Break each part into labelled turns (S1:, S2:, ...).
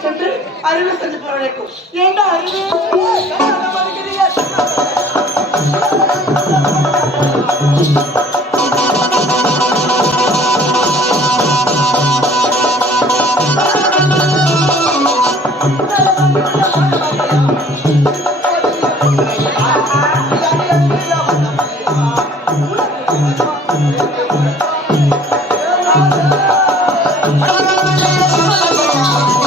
S1: சென்று அறிவு செஞ்சு வரவேற்கும் ஏண்டா அறிவு Thank you.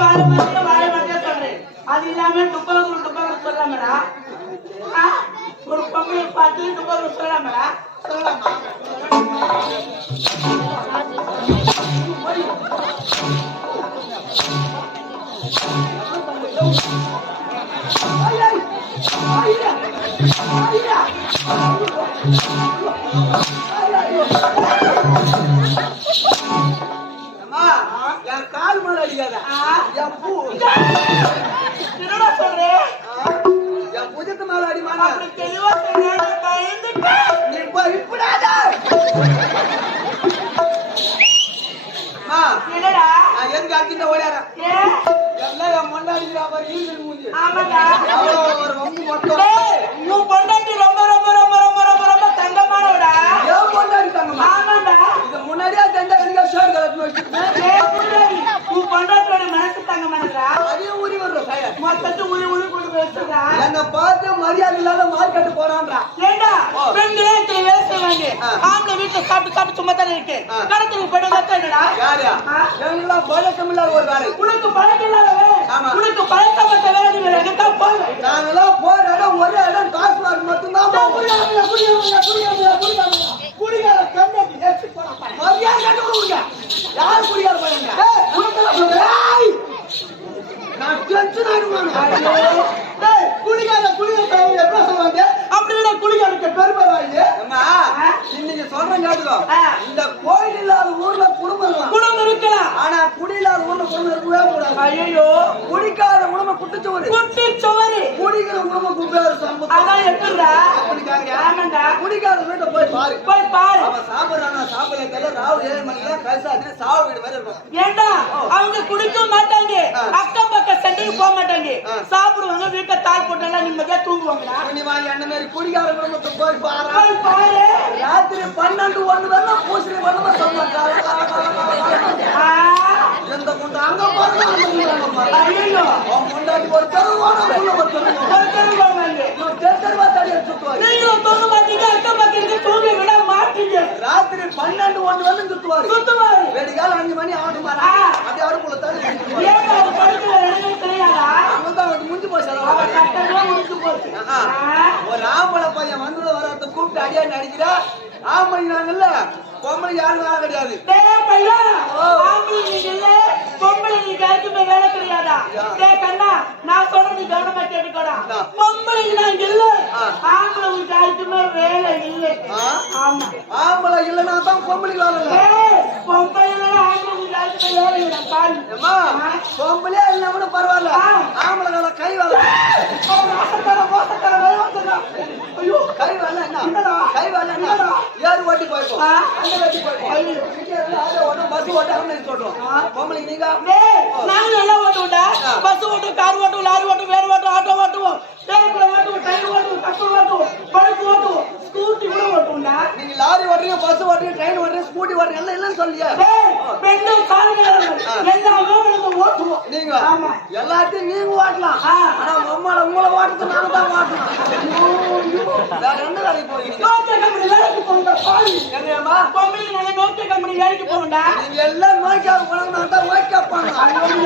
S1: வரவே இல்லை சொல்லாமடா சொல்லலாமா
S2: அம்மா, என் கால் மேல அடிக்காத. என் பூ,
S1: என்னடா சொல்றேன்
S2: புஜத்து மேல அடிமானா. நீ பயப்படாத. அம்மா,
S1: என்னடா
S2: எல்லாம் மொண்டாடிக்கிறா பாரு, மூஞ்சி.
S1: ஆமாடா
S2: ஒரு
S1: பொண்டாட்டி ரொம்ப ரொம்ப ரொம்ப ரொம்ப ரொம்ப
S2: என்னை பார்த்து மரியாதை இல்லாத மார்க்கெட்டு போறான்றா
S1: ஏண்டா பெண்களே இத்தனை வேலை செய்வாங்க. ஆம்பளை வீட்டுல சாப்பிட்டு சாப்பிட்டு சும்மா தானே இருக்கு. கடத்துக்கு போயிட்டு வந்தா என்னடா
S2: யாரு
S1: ஆ?
S2: எங்கெல்லாம் பழக்கம் இல்லாத ஒரு வேலை
S1: உனக்கு பழக்கம் இல்லாத வேலை. உனக்கு பழக்கப்பட்ட வேலை நீ வேற எங்கத்தான் போவ
S2: நாங்கெல்லாம் போற இடம் ஒரே இடம் டாஸ்மாக் மட்டும்தான் போவோம்.
S1: குடியாமையா, குடியாமையா, குடியாமையா,
S2: கூடாது
S1: ஐயையோ,
S2: குடிக்காத குடும்பம் குட்டு
S1: குட்டிச்சோறு
S2: குட்டி சுவரு.
S1: குடிக்கிற உணவு குப்பையாரு சம்பந்தம்
S2: அதான் எப்படிடா
S1: அப்படிக்காங்க
S2: ஆமாண்டா.
S1: குடிக்காத வீட்டை போய் பாரு.
S2: போய் பாரு.
S1: அவன் சாப்பிடுறானா சாப்பிடல தெரியல. ராவு ஏழு மணிக்கு தான் சாவு வீடு மாதிரி இருக்கும்.
S2: ஏண்டா? அவங்க குடிக்க மாட்டாங்க. அக்கம் பக்கம் சண்டைக்கு போக மாட்டாங்க. சாப்பிடுவாங்க வீட்டை தாள் போட்டெல்லாம் நிம்மதியா தூங்குவாங்கடா
S1: புண்ணியமா என்ன மாதிரி குடிக்காத குடும்பத்தை போய் பாரு.
S2: போய் பாரு.
S1: ராத்திரி பன்னெண்டு ஒண்ணு வேணா பூசணி வேணுமா சொல்லுவாங்க ராத்திரி பன்னெண்டு ஒண்ணு வந்து சுத்துவாரு.
S2: சுத்துவாரு.
S1: வெடிகால அஞ்சு மணி ஆடு மாறா அவன் தான் வந்து முஞ்சி போச்சு. ஒரு ஆம்பளை பையன் வந்து வரத கூப்பிட்டு அடியா நடிக்கிறா? ஆம்பளை நாங்கல்ல பொம்பளை யாரும் வேலை கிடையாது
S2: டேய் பையா,
S1: ஓ.
S2: ஆம்பளை நீங்க இல்ல, பொம்பளை நீ யாருக்குமே வேலை கிடையாதா?
S1: யா.
S2: டேய் கண்ணா, நான் சொல்றது கவனமா கேட்டுக்கோடா.
S1: ஆ.
S2: பொம்பளை நாங்க இல்ல. ஆம்பளை உங்களுக்கு யாருக்குமே வேலை இல்லை. ஆமா.
S1: ஆம்பளை இல்லைன்னா தான் பொம்பளை வேலை இல்லை
S2: பொம்பளை இல்லைன்னா ஆம்பளை உங்களுக்கு யாருக்குமே வேலை இல்லைடா, பாரு.
S1: ஏம்மா,
S2: ஆ.
S1: பொம்பளையா இல்லைன்னா கூட பரவாயில்ல
S2: ஆ.
S1: ஆம்பளை வேலை கை வேலை
S2: அவன் நாசக்காரன், மோசக்காரன், வேலைக்காரன். ஐயோ,
S1: கை வேலை என்ன
S2: என்னடா?
S1: கை வேலை என்ன
S2: என்னடா?
S1: ஏறு ஓட்டி போய்ப்போம்
S2: ஆ.
S1: அந்த ஓட்டி போய்ப்போம்
S2: ஐயோ.
S1: இங்கே இருந்து ஆளை ஓட்டும், பஸ் ஓட்டும், அவனை சொல்றோம். பொம்பளைக்கு நீங்க
S2: எல்லாம் ஓட்டுவோம்டா. பஸ் ஓட்டுவோம், கார் ஓட்டுவோம், லாரி ஓட்டுவோம், வேன் ஓட்டுவோம், ஆட்டோ ஓட்டுவோம், ஏரோப்ளேன் ஓட்டுவோம், ட்ரெயின் ஓட்டுவோம், கப்பல் ஓட்டுவோம், படகு ஓட்டுவோம், ஸ்கூட்டி கூட ஓட்டுவோம்டா.
S1: நீங்க லாரி ஓட்டுறீங்க பஸ் ஓட்டுறீங்க ட்ரெயின் ஓட்டுறீங்க ஸ்கூட்டி ஓட்டுறீங்க எல்லாம் இல்லைன்னு சொல்லியா
S2: பெண்கள்,
S1: ஆ.
S2: எல்லாமே நம்ம ஓட்டுவோம்.
S1: நீங்க
S2: ஆமா.
S1: எல்லாத்தையும் நீங்க ஓட்டலாம். ஆனா உம்மால உங்களை ஓட்டுறது நாங்க தான் ஓட்டணும் வேற என்ன வேலைக்கு போறீங்க
S2: நோக்கியா கம்பெனி வேலைக்கு போகணும்டா, பாவி. நாங்க நோக்கியா கம்பெனி வேலைக்கு போகணும்டா.
S1: நீங்க எல்லாம் நோய்க்காக போனாங்க நான் தான் பண்ணணும்